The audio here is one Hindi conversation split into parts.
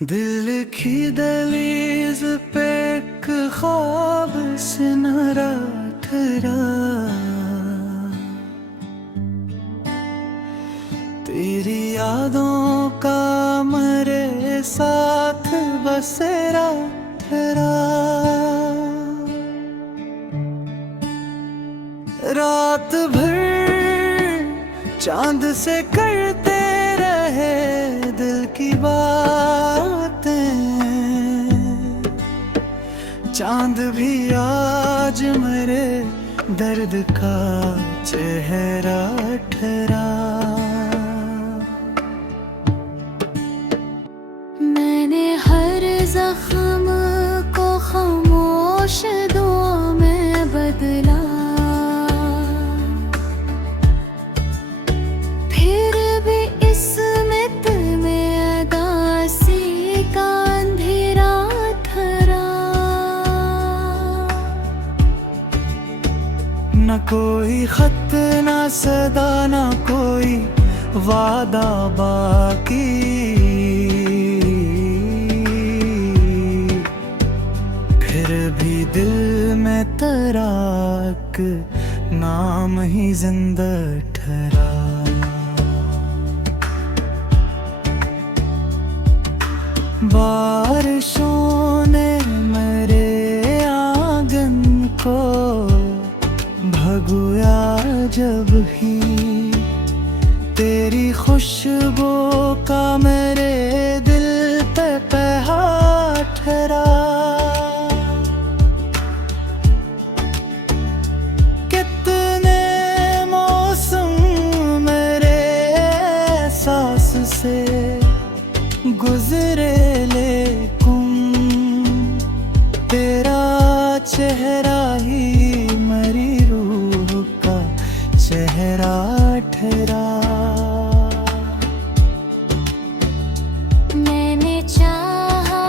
दिल की दहलीज पे एक ख्वाब से नरा ठहरा, तेरी यादों का मेरे साथ बसेरा ठहरा। रात भर चांद से करते रहे दिल की बातें, चांद भी आज मेरे दर्द का चेहरा ठहरा। मैंने हर जख्म को खामोश दुआ में बदला, फिर भी इसमें में अदासी का अंधेरा ठहरा। न कोई खत न सदा न कोई वादा बाकी, फिर भी दिल में तराक नाम ही जिंदा ठहरा। बारिशों ने मेरे आंगन को भगोया जब भी, तेरी खुशबू का मेरे दिल पे पहाड़ ठहरा। कितने मौसम मेरे एहसास से गुजरे, लेकिन तेरा चेहरा ही मेरी रूह का चेहरा ठहरा। मैंने चाहा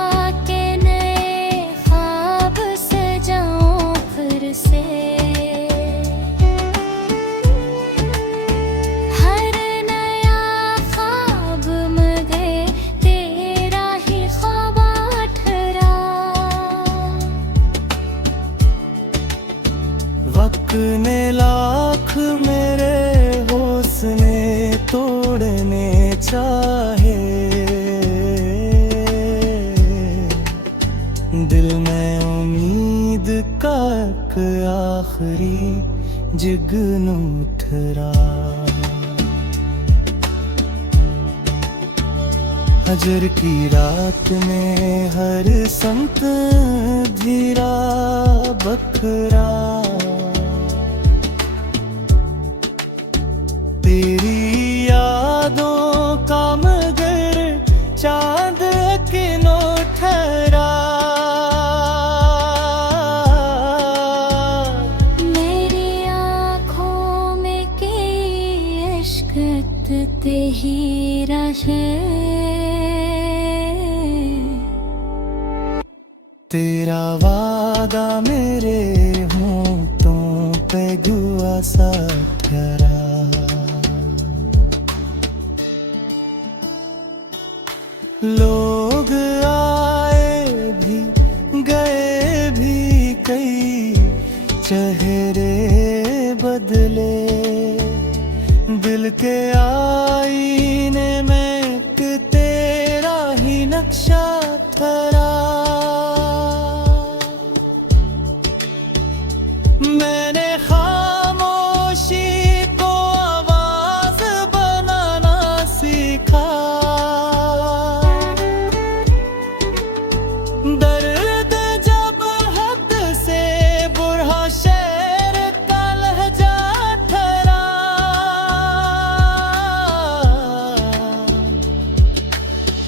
कि नए ख्वाब सजाऊं फिर से, हर नया ख्वाब मुझे तेरा ही ख्वाब ठहरा। वक्त ने लाख मेरे हौसले तोड़ने चाहे, दिल में उम्मीद का एक आखिरी जुगनू ठहरा। हजर की रात में हर संत धीरा बखरा, तेरी यादों का मगर चांद किनो ठहरा। मेरी आँखों में की इश्क ते ही रहे, तेरा वादा मेरे होंठों पे गुआ सा ठहरा। लोग आए भी गए भी, कई चेहरे बदले, दिल के आईने में एक तेरा ही नक्शा ठहरा। मैंने खामोशी को आवाज बनाना सीखा, दर्द जब हद से बुरा शेर का लहजा ठहरा।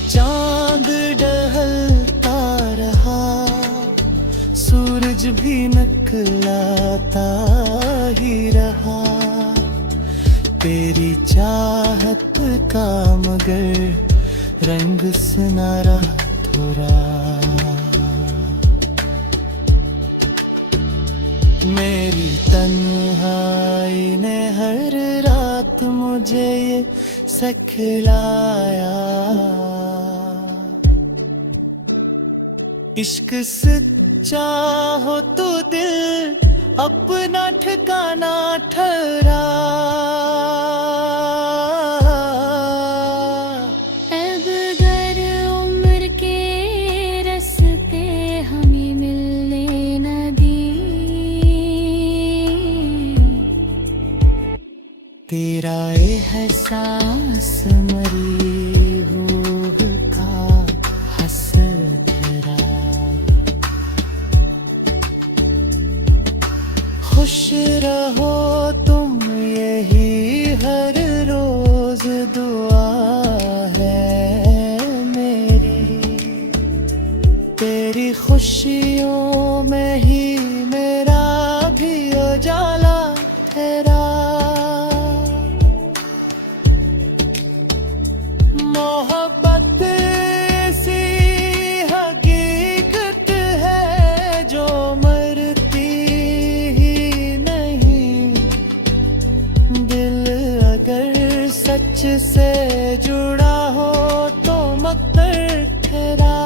चांद ढलता रहा, सूरज भी निकलता ही रहा, तेरी चाहत का मगर रंग सुनहरा थोड़ा। मेरी तन्हाई ने हर रात मुझे ये सिखलाया, इश्क सच्चा हो तो दिल अपना ठिकाना ठहरा। अब अगर उम्र के रास्ते हमें मिलने न दी, तेरा एहसास मरी रूह का हसरा। खुश रहो तुम यही हर रोज दुआ है मेरी। तेरी खुशियों में ही मेरा भी उजाला ठहरा। मोहब्बत ऐसी हकीकत है जो मरती ही नहीं। दिल अगर सच से जुड़ा हो तो मकदर ठहरा।